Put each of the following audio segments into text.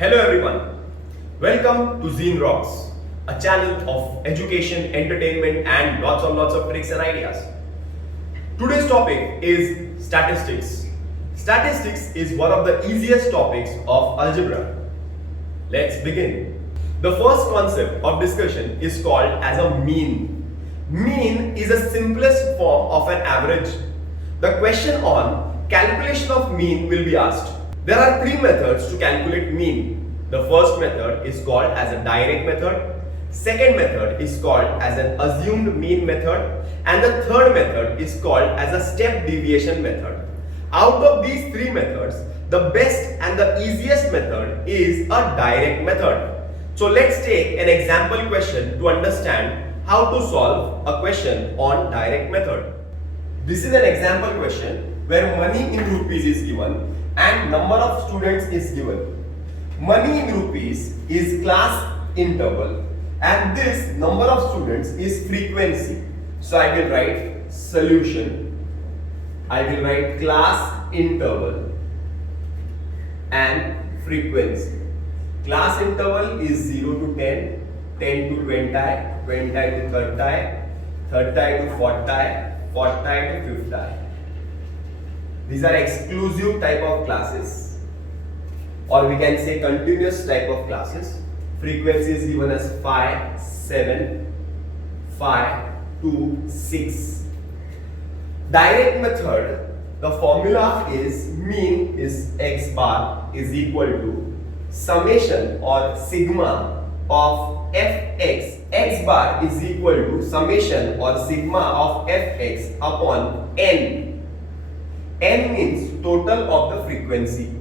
Hello everyone, welcome to Zean Rocks, a channel of education, entertainment and lots of tricks and ideas. Today's topic is statistics. Statistics is one of the easiest topics of algebra. Let's begin. The first concept of discussion is called as a mean. Mean is the simplest form of an average. The question on calculation of mean will be asked. There are three methods to calculate mean. The first method is called as a direct method. Second method is called as an assumed mean method. And the third method is called as a step deviation method. Out of these three methods, the best and the easiest method is a direct method. So let's take an example question to understand how to solve a question on direct method. This is an example question where money in rupees is given and number of students is given. Money in rupees is class interval and this number of students is frequency. So I will write solution. I will write class interval and frequency. Class interval is 0 to 10, 10 to 20, 20 to 30, 30 to 40, 40 to 50. These are exclusive type of classes, or we can say continuous type of classes. Frequency is given as 5, 7, 5, 2, 6. Direct method, the formula is mean is x bar is equal to summation or sigma of fx. X bar is equal to summation or sigma of fx upon n. N means total of the frequency.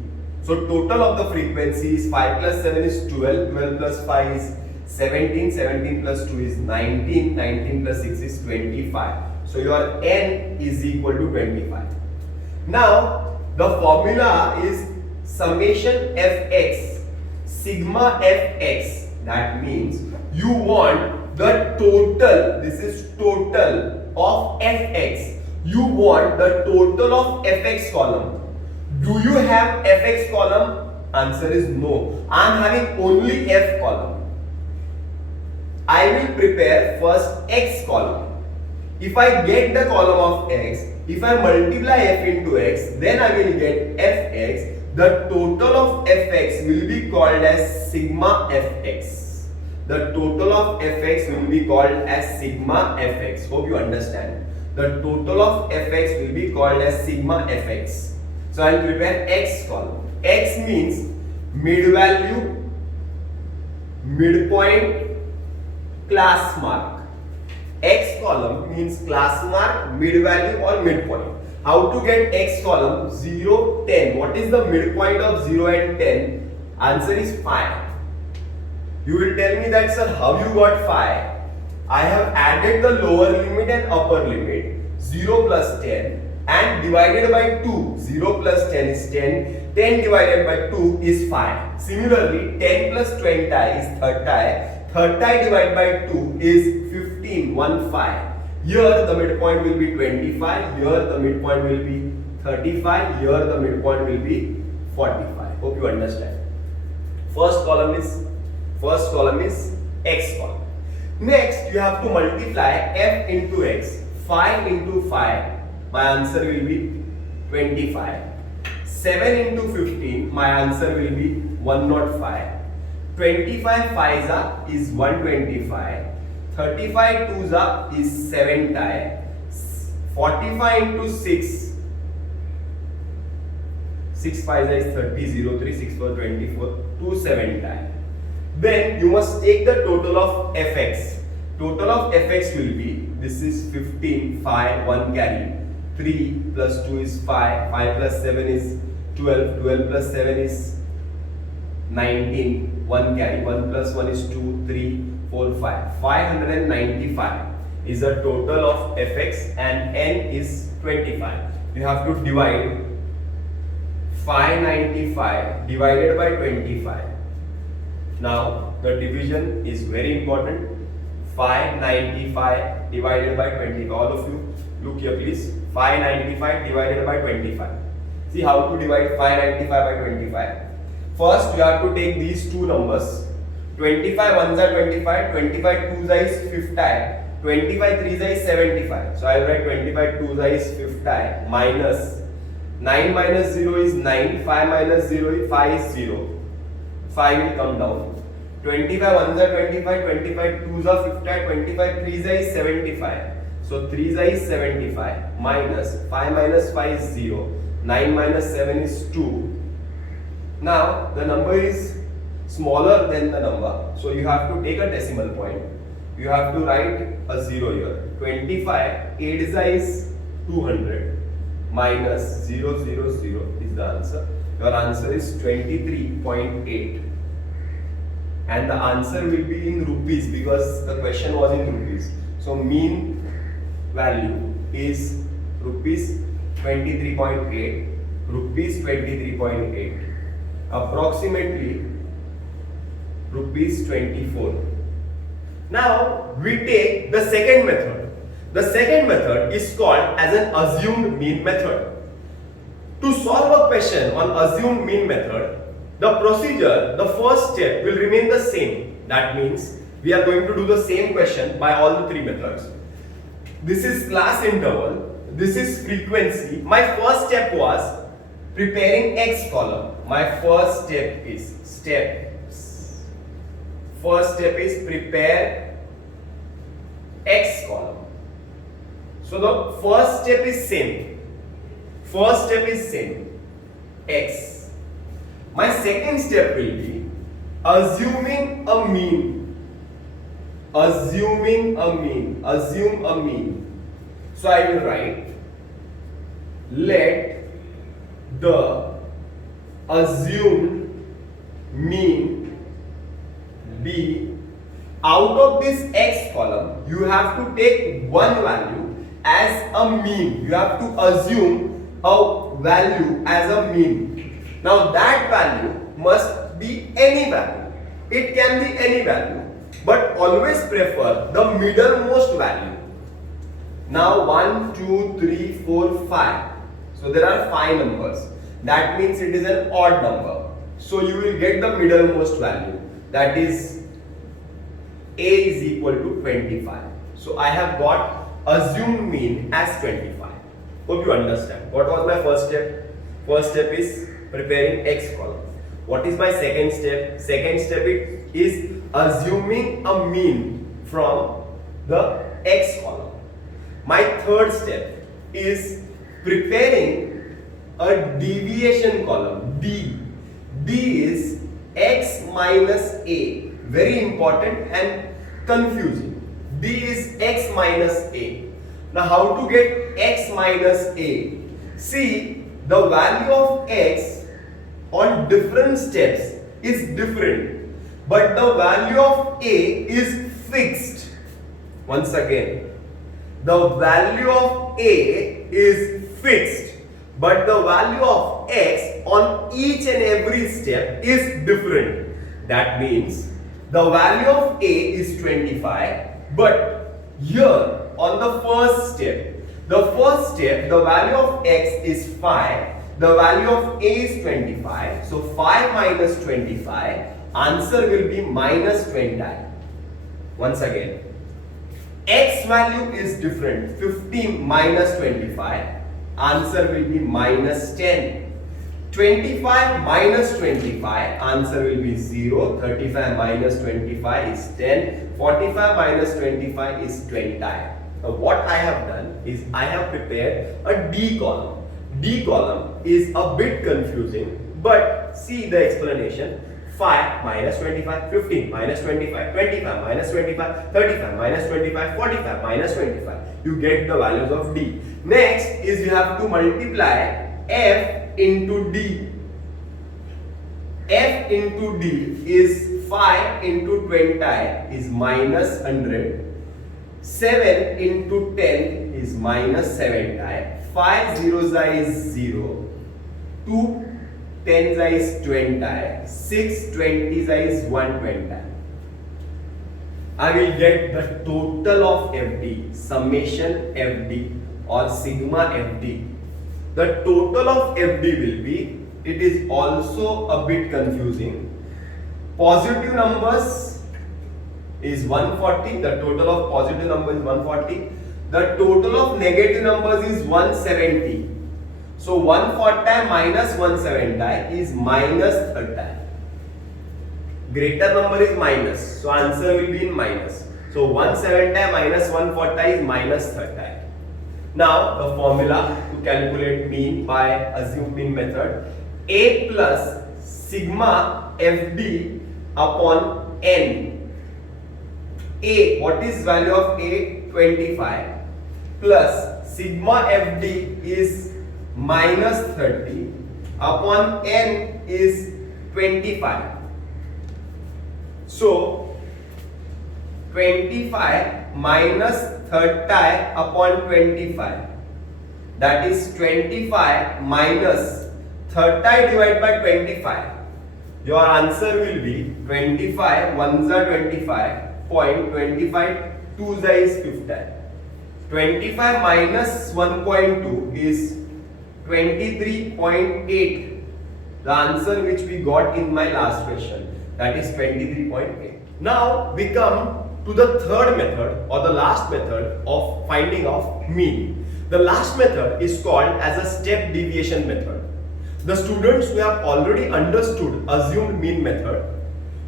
So total of the frequency is 5 plus 7 is 12, 12 plus 5 is 17, 17 plus 2 is 19, 19 plus 6 is 25. So your N is equal to 25. Now the formula is summation fx, sigma fx. That means you want the total, this is total of fx. You want the total of fx column. Do you have fx column? Answer is no. I am having only f column. I will prepare first x column. If I get the column of x, if I multiply f into x, then I will get fx. The total of fx will be called as sigma fx. The total of fx will be called as sigma fx. Hope you understand. The total of fx will be called as sigma fx. So I will prepare x column. X means mid value, midpoint, class mark. X column means class mark, mid value or midpoint. How to get x column? 0, 10. What is the midpoint of 0 and 10? Answer is 5. You will tell me that, sir, how you got 5? I have added the lower limit and upper limit. 0 plus 10 and divided by 2. 0 plus 10 is 10. 10 divided by 2 is 5. Similarly, 10 plus 20 is 30. 30 divided by 2 is 15. 1, 5. Here the midpoint will be 25. Here the midpoint will be 35. Here the midpoint will be 45. Hope you understand. First column is x column. Next, you have to multiply f into x. 5 into 5, my answer will be 25. 7 into 15, my answer will be 105. 25 5s is 125. 35 2s is 70. 45 into 6, 6 5s is 30, 0, 3, 6 4, 24, 270. Then you must take the total of fx. Total of fx will be, this is 15, 5, 1 carry, 3 plus 2 is 5, 5 plus 7 is 12, 12 plus 7 is 19, 1 carry, 1 plus 1 is 2, 3, 4, 5. 595 is the total of fx and n is 25. You have to divide 595 divided by 25. Now the division is very important. 595 divided by 25. All of you look here please. 595 divided by 25. See how to divide 595 by 25. First you have to take these two numbers. 25 ones are 25, 25 twos is 50, 25 threes is 75. So I will write 25 twos is 50 minus 9 minus 0 is 9, 5 minus 0 is 5 is 0. 5 will come down. 25 ones are 25, 25 twos are 50, 25 threes is 75. So 3 is 75 minus 5 minus 5 is 0, 9 minus 7 is 2. Now the number is smaller than the number, so you have to take a decimal point. You have to write a 0 here. 25, 8 is 200 minus 0, 0, 0 is the answer. Your answer is 23.8. And the answer will be in rupees because the question was in rupees. So mean value is rupees 23.8, rupees 23.8, approximately rupees 24. Now we take the second method. The second method is called as an assumed mean method. To solve a question on assumed mean method, the procedure, the first step will remain the same. That means we are going to do the same question by all the three methods. This is class interval, this is frequency. My first step was preparing X column. My first step is prepare X column. So the first step is same. X. My second step will be assuming a mean. Assume a mean. So I will write, let the assumed mean be, out of this X column you have to take one value as a mean. You have to assume a value as a mean. Now that value must be any value. It can be any value, but always prefer the middlemost value. Now 1, 2, 3, 4, 5. So there are 5 numbers. That means it is an odd number. So you will get the middlemost value. That is A is equal to 25. So I have got assumed mean as 25. Hope you understand. What was my first step? First step is preparing X column. What is my second step? Second step is assuming a mean from the X column. My third step is preparing a deviation column. D is X minus A. Very important and confusing. D is X minus A. Now how to get X minus A? See, the value of X on different steps is different, but the value of A is fixed. Once again, the value of A is fixed, but the value of X on each and every step is different. That means the value of A is 25, but here on the first step, the value of X is 5, the value of A is 25, so 5 minus 25, answer will be minus 20. Once again, X value is different, 50 minus 25, answer will be minus 10. 25 minus 25, answer will be 0. 35 minus 25 is 10. 45 minus 25 is 20. Now what I have done is I have prepared a D column. D column is a bit confusing, but see the explanation. 5 minus 25, 15 minus 25, 25 minus 25, 35 minus 25, 45 minus 25. You get the values of D. Next is you have to multiply F into D. F into D is 5 into 20 is minus 100. 7 into 10 is minus 70. 5 zeros is 0. 2 10s is 20. 6 20s is 120. I will get the total of FD, summation FD or sigma FD. The total of FD will be it is also a bit confusing. Positive numbers is 140, the total of positive numbers is 140. The total of negative numbers is 170. So 140 minus 170 is minus 30. Greater number is minus, so answer will be in minus. So 170 minus 140 is minus 30. Now the formula to calculate mean by assumed mean method, A plus sigma FD upon N. A, what is value of A? 25 plus sigma FD is minus 30 upon N is 25. So 25 minus 30 upon 25, that is 25 minus 30 divided by 25. Your answer will be 25 ones are 25, 0.25, 2s is 50. 25 minus 1.2 is 23.8. The answer which we got in my last question, that is 23.8. Now we come to the third method or the last method of finding of mean. The last method is called as a step deviation method. The students who have already understood assumed mean method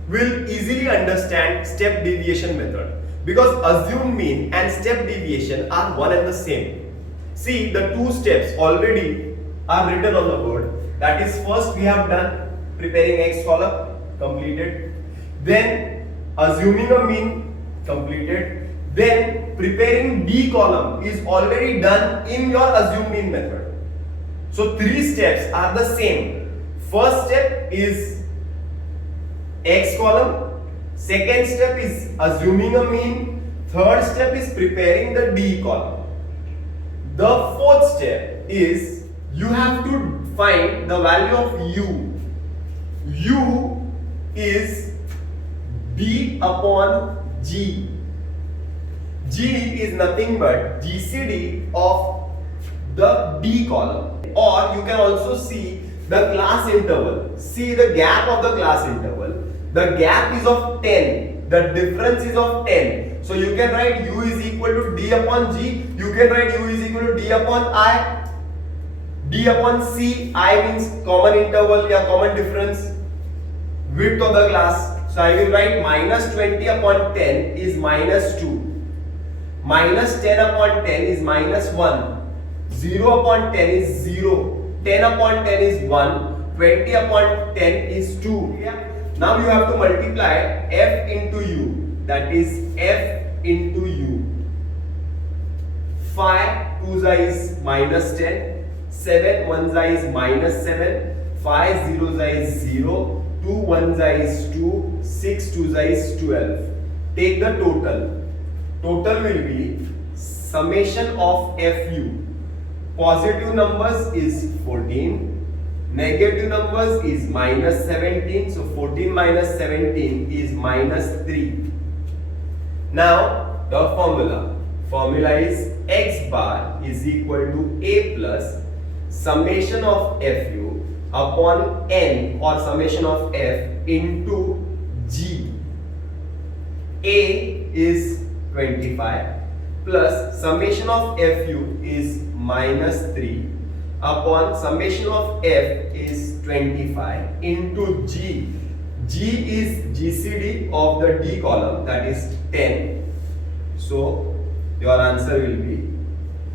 will easily understand step deviation method, because assumed mean and step deviation are one and the same. See, the two steps already are written on the board. That is, first we have done preparing X column, completed. Then assuming a mean, completed. Then preparing D column is already done in your assumed mean method. So three steps are the same. First step is X column, second step is assuming a mean, third step is preparing the D column. The fourth step is you have to find the value of U. U is D upon G. G is nothing but GCD of the D column. Or you can also see the class interval. See the gap of the class interval. The gap is of 10. The difference is of 10. So you can write U is equal to D upon G. You can write U is equal to D upon I. D upon C. I means common interval, yeah, common difference. Width of the class. So I will write minus 20 upon 10 is minus 2. Minus 10 upon 10 is minus 1. 0 upon 10 is 0. 10 upon 10 is 1. 20 upon 10 is 2. Yeah. Now you have to multiply F into U. That is F into U. 5 2s is minus 10. 7 1s is minus 7. 5 0s is 0. 2 1s is 2. 6 2s is 12. Take the total. Total will be summation of FU. Positive numbers is 14. Negative numbers is minus 17. So 14 minus 17 is minus 3. Now the formula. Formula is X bar is equal to A plus summation of FU upon N or summation of F into G. A is 25 plus summation of FU is minus 3 upon summation of F is 25 into G. G is GCD of the D column, that is 10. So your answer will be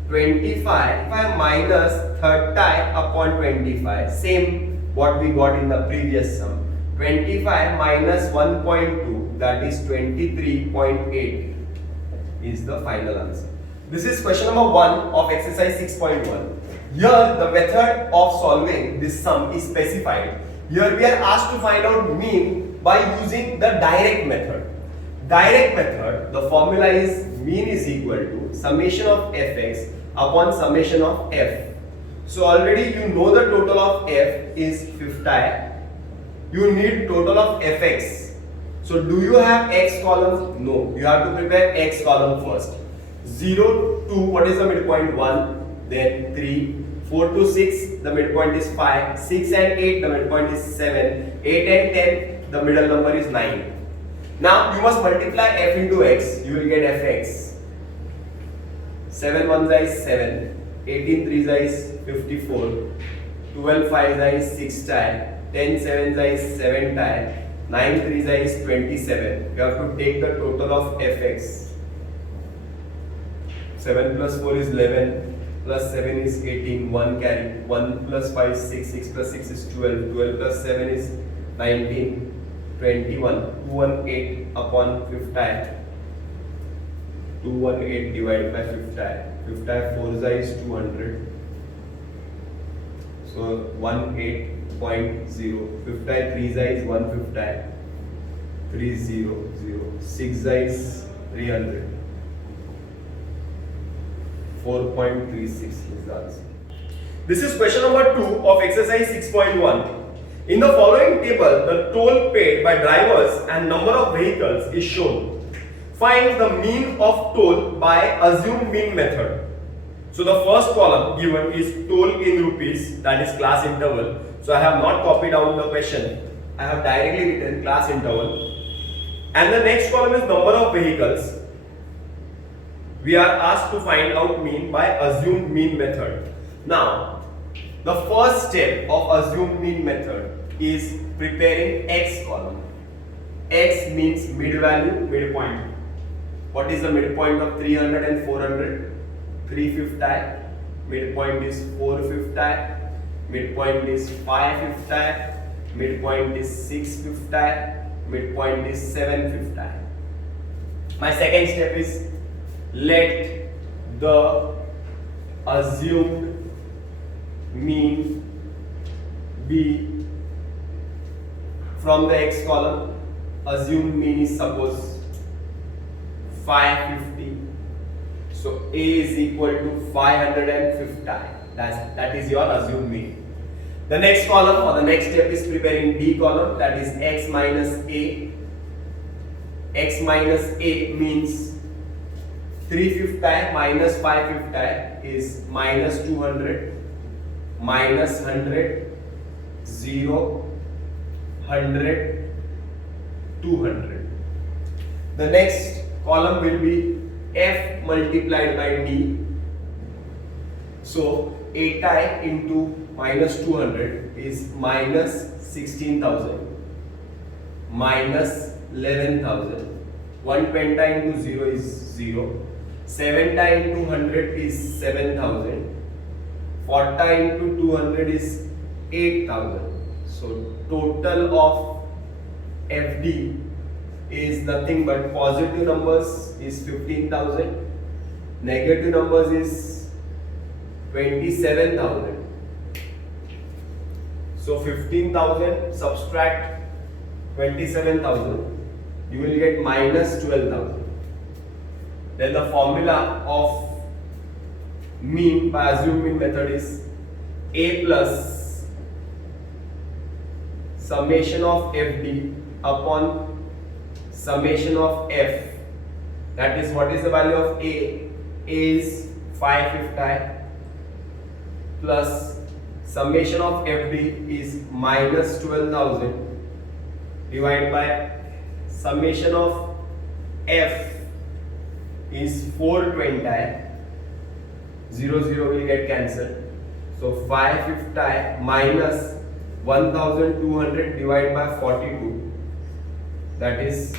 25 minus 30 upon 25. Same what we got in the previous sum. 25 minus 1.2, that is 23.8 is the final answer. This is question number 1 of exercise 6.1. Here the method of solving this sum is specified. Here we are asked to find out mean by using the direct method. Direct method, the formula is mean is equal to summation of fx upon summation of f. So already you know the total of f is 50. You need total of fx. So do you have x columns? No. You have to prepare x column first. 0 to what is the midpoint? 1, then 3, 4 to 6, the midpoint is 5. 6 and 8, the midpoint is 7. 8 and 10, the middle number is 9. Now you must multiply f into x, you will get fx. 7 1 is 7, 18 3 is 54, 12 5 is 6 tie, 10 7 is 7 tie, 9 3 is 27. You have to take the total of fx. 7 plus 4 is 11, plus 7 is 18, 1 carry, 1 plus 5 is 6, 6 plus 6 is 12, 12 plus 7 is 19, 21, 218 upon 5th tie, 218 divided by 5th tie, 5th tie 4 is 200, so 18.0, 5th tie 3 is 1 5th tie, 300, 6 is 300. 4.36 is the answer. This is question number 2 of exercise 6.1. In the following table, the toll paid by drivers and number of vehicles is shown. Find the mean of toll by assumed mean method. So the first column given is toll in rupees, that is class interval. So I have not copied down the question. I have directly written class interval. And the next column is number of vehicles. We are asked to find out mean by assumed mean method. Now, the first step of assumed mean method is preparing x column. X means mid value, midpoint. What is the midpoint of 300 and 400? 3/5 tie. Midpoint is 4/5 tie. Midpoint is 5/5 tie. Midpoint is 6/5 tie. Midpoint is 7/5 tie. My second step is let the assumed mean be from the x column. Assumed mean is suppose 550. So A is equal to 550. That is your assumed mean. The next column or the next step is preparing D column, that is x minus A. X minus A means 3/5 minus 5/5 is minus 200, minus 100, 0, 100, 200. The next column will be F multiplied by D. So 8i into minus 200 is minus 16,000, minus 11,000. 1 penta into 0 is 0. 7 into 100 is 7,000. 40 into 200 is 8,000. So total of FD is nothing but positive numbers is 15,000, negative numbers is 27,000. So 15,000 subtract 27,000, you will get minus 12,000. Then the formula of mean by assumed mean method is A plus summation of FD upon summation of F. That is, what is the value of A? A is 5/5 plus summation of FD is minus 12,000 divided by summation of F is 420. 0 0 will get cancelled. So 5/5 minus 1200 divided by 42, that is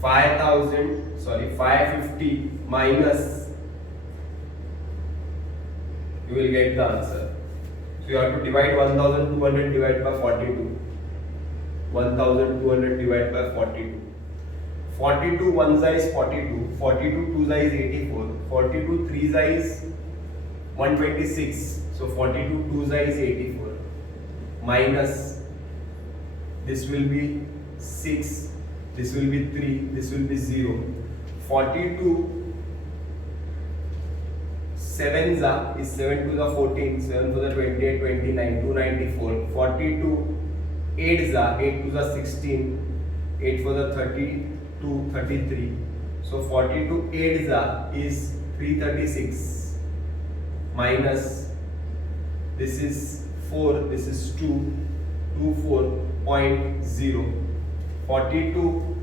550 minus, you will get the answer. So you have to divide 1200 divided by 42. 1200 divided by 42. 42 1 is 42. 42 2 is 84. 42 3 is 126. So 42 2 is 84. Minus, this will be 6. This will be 3. This will be 0. 42 7 is 7 to the 14. 7 to the 28, 29, 294. 42 8 is 8 to the 16. 8 for the 32, 33. So 42 8 is 336 minus this is 4, this is 2, 24.0, 42,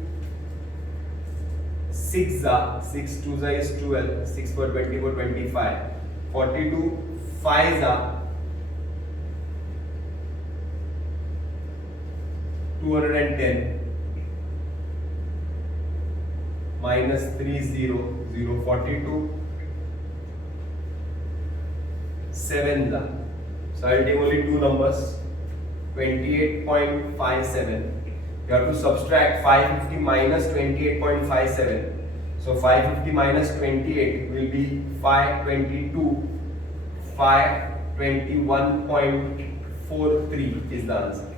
6 6 2 is 12, 6 for 24, 25, 42, 5 210, minus 3 0 0 42, 7 so I will take only two numbers, 28.57. You have to subtract 550 minus 28.57. So 550 minus 28 will be 522, 521.43 is the answer.